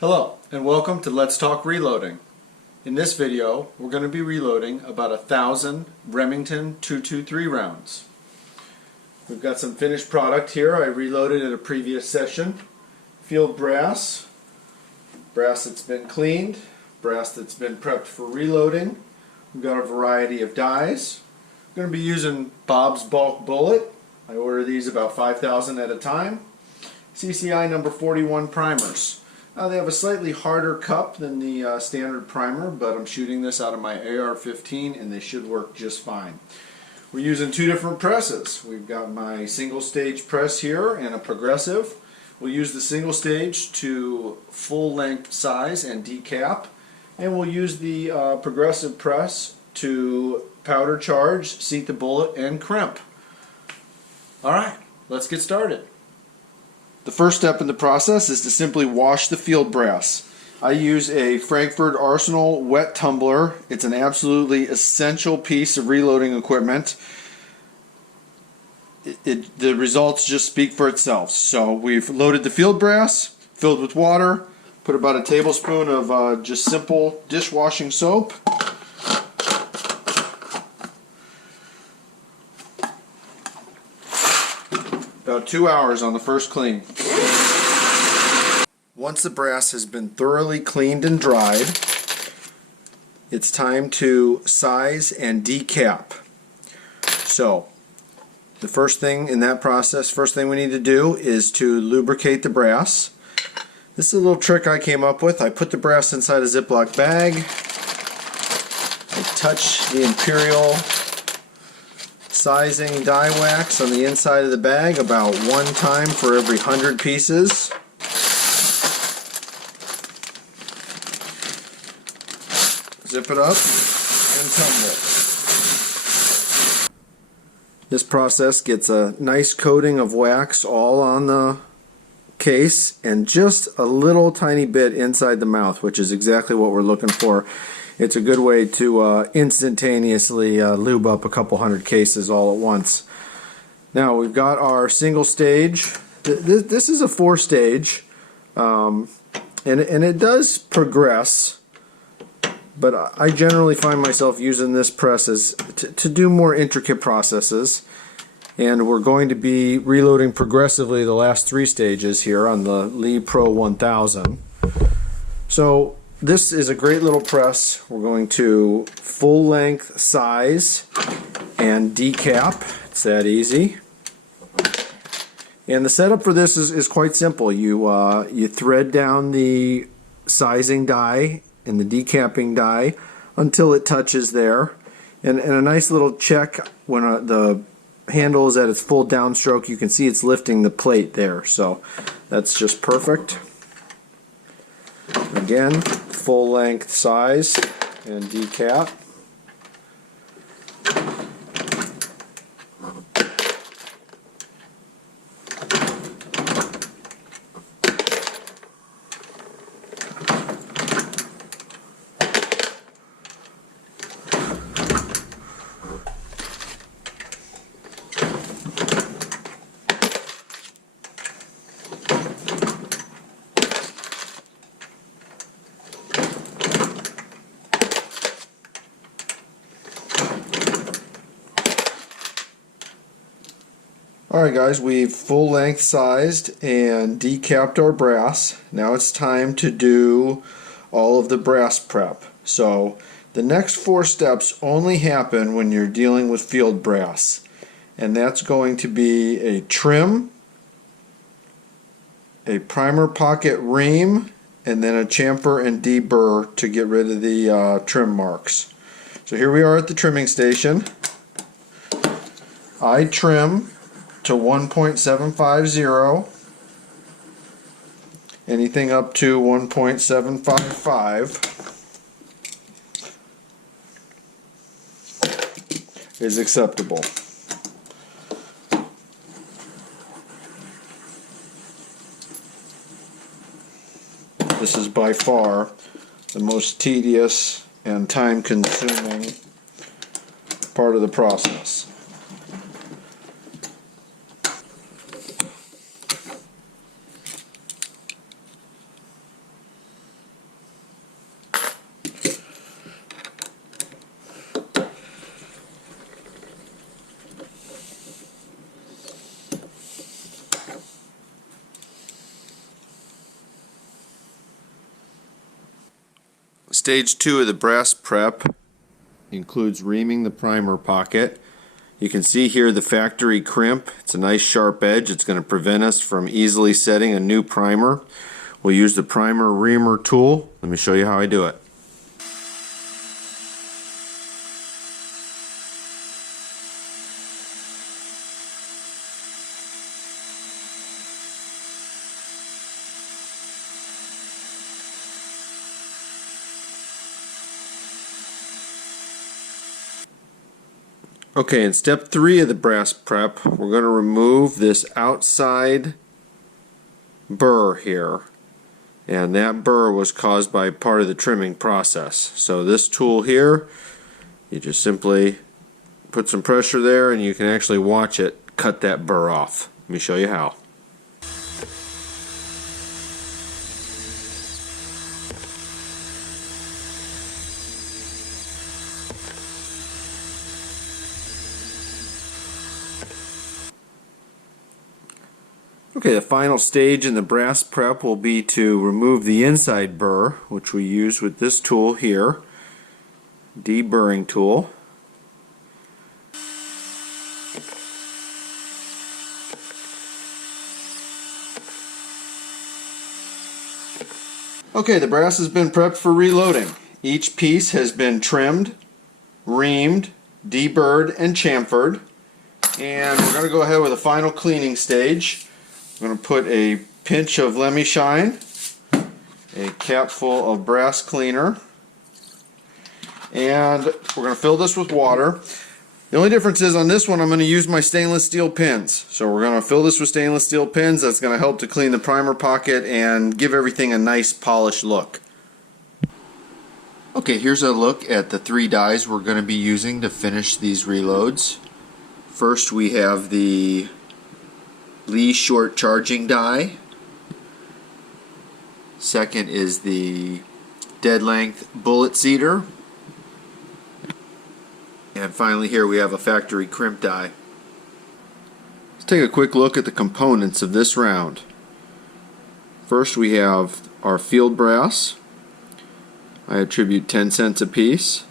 Hello and welcome to Let's Talk Reloading. In this video we're going to be reloading about 1,000 Remington 223 rounds. We've got some finished product here I reloaded at a previous session. Field brass, brass that's been cleaned, brass that's been prepped for reloading. We've got a variety of dies. We're going to be using Bob's Bulk Bullet. I order these about 5,000 at a time. CCI number 41 primers. They have a slightly harder cup than the standard primer, but I'm shooting this out of my AR-15 and they should work just fine. We're using two different presses. We've got my single stage press here and a progressive. We'll use the single stage to full length size and decap, and we'll use the progressive press to powder charge, seat the bullet, and crimp. Alright, let's get started. The first step in the process is to simply wash the field brass. I use a Frankfurt Arsenal wet tumbler. It's an absolutely essential piece of reloading equipment. The results just speak for itself. So we've loaded the field brass, filled with water, put about a tablespoon of just simple dishwashing soap. About 2 hours on the first clean. Once the brass has been thoroughly cleaned and dried, it's time to size and decap. So, the first thing in that process, first thing we need to do is to lubricate the brass. This is a little trick I came up with. I put the brass inside a Ziploc bag. I touch the Imperial sizing die wax on the inside of the bag about one time for every 100 pieces. Zip it up and tumble. This process gets a nice coating of wax all on the case and just a little tiny bit inside the mouth, which is exactly what we're looking for. It's a good way to instantaneously lube up a couple hundred cases all at once. Now we've got our single stage. This is a 4-stage, and it does progress, but I generally find myself using this press to do more intricate processes, and we're going to be reloading progressively the last 3 stages here on the Lee Pro 1000. So this is a great little press. We're going to full length size and decap. It's that easy. And the setup for this is quite simple. You thread down the sizing die and the decapping die until it touches there. And a nice little check when the handle is at its full downstroke, you can see it's lifting the plate there. So that's just perfect. Again, full length size and decap. Alright guys, we've full length sized and decapped our brass. Now it's time to do all of the brass prep. So the next 4 steps only happen when you're dealing with field brass. And that's going to be a trim, a primer pocket ream, and then a chamfer and deburr to get rid of the trim marks. So here we are at the trimming station. I trim to 1.750, anything up to 1.755 is acceptable. This is by far the most tedious and time-consuming part of the process. Stage 2 of the brass prep includes reaming the primer pocket. You can see here the factory crimp. It's a nice sharp edge. It's going to prevent us from easily setting a new primer. We'll use the primer reamer tool. Let me show you how I do it. Okay, in step 3 of the brass prep, we're going to remove this outside burr here. And that burr was caused by part of the trimming process. So this tool here, you just simply put some pressure there and you can actually watch it cut that burr off. Let me show you how. Okay, the final stage in the brass prep will be to remove the inside burr, which we use with this tool here, deburring tool. Okay, the brass has been prepped for reloading. Each piece has been trimmed, reamed, deburred, and chamfered. And we're going to go ahead with a final cleaning stage. I'm going to put a pinch of Lemmy Shine, a capful of brass cleaner, and we're going to fill this with water. The only difference is on this one I'm going to use my stainless steel pins. So we're going to fill this with stainless steel pins. That's going to help to clean the primer pocket and give everything a nice polished look. Okay, here's a look at the 3 dies we're going to be using to finish these reloads. First we have the Lee short charging die. Second is the dead length bullet seeder. And finally here we have a factory crimp die. Let's take a quick look at the components of this round. First we have our field brass. I attribute 10 cents a piece.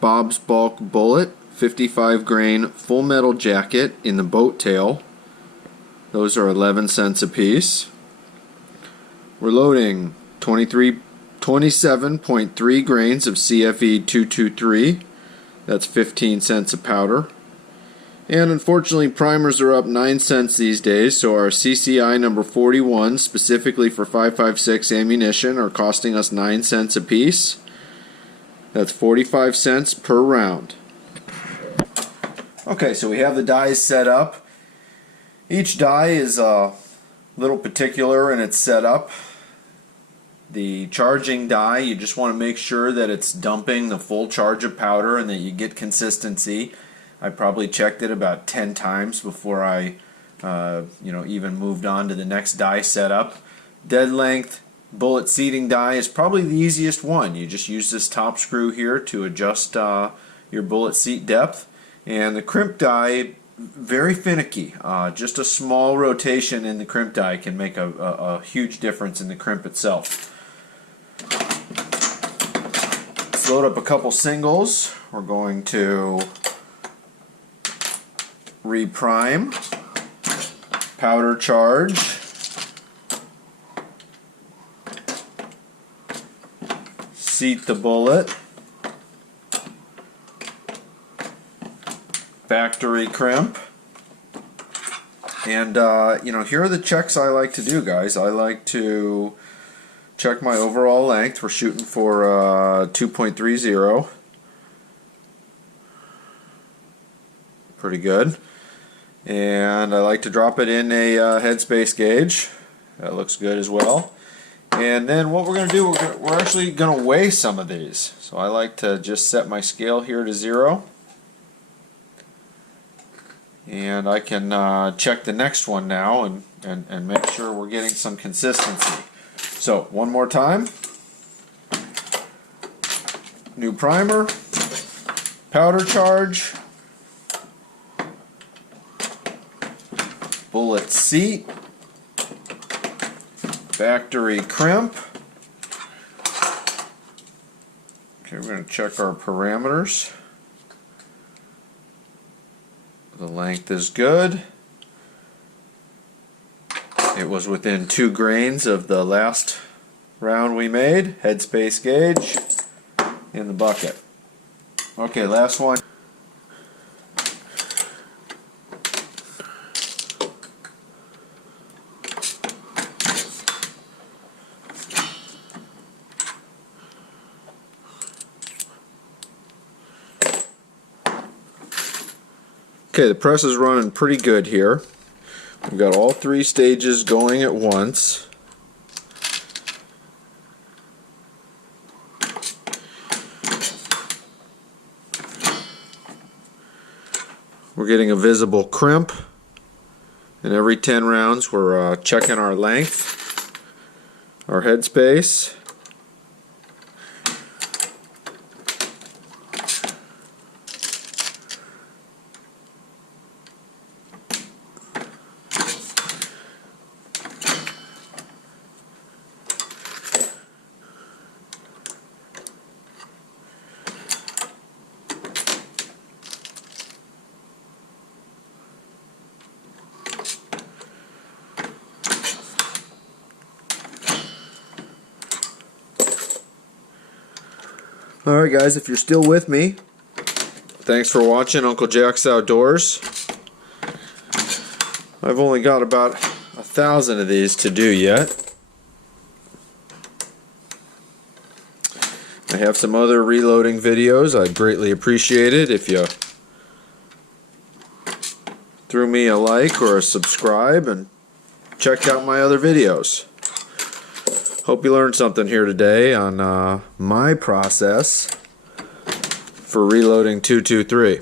Bob's bulk bullet, 55 grain full metal jacket in the boat tail. Those are 11 cents a piece. We're loading 27.3 grains of CFE 223. That's 15 cents a powder. And unfortunately primers are up 9 cents these days, so our CCI number 41 specifically for 5.56 ammunition are costing us 9 cents a piece. That's 45 cents per round. Okay, so we have the dies set up. Each die is a little particular in its setup. The charging die, you just want to make sure that it's dumping the full charge of powder and that you get consistency. I probably checked it about 10 times before I even moved on to the next die setup. Dead length bullet seating die is probably the easiest one. You just use this top screw here to adjust your bullet seat depth. And the crimp die, very finicky. Just a small rotation in the crimp die can make a huge difference in the crimp itself. Let's load up a couple singles. We're going to reprime, powder charge, seat the bullet, factory crimp, and here are the checks I like to do, guys. I like to check my overall length. We're shooting for 2.30. Pretty good. And I like to drop it in a headspace gauge. That looks good as well. And then what we're going to do, we're actually going to weigh some of these. So I like to just set my scale here to 0. And I can check the next one now and make sure we're getting some consistency. So one more time. New primer, powder charge, bullet seat, factory crimp, Okay, we're going to check our parameters. The length is good. It was within 2 grains of the last round we made. Headspace gauge in the bucket. Okay, last one. Okay, the press is running pretty good here. We've got all 3 stages going at once. We're getting a visible crimp, and every 10 rounds we're checking our length, our headspace. Alright guys, if you're still with me, thanks for watching Uncle Jack's Outdoors. I've only got about 1,000 of these to do yet. I have some other reloading videos. I'd greatly appreciate it if you threw me a like or a subscribe and checked out my other videos. Hope you learned something here today on my process for reloading 223.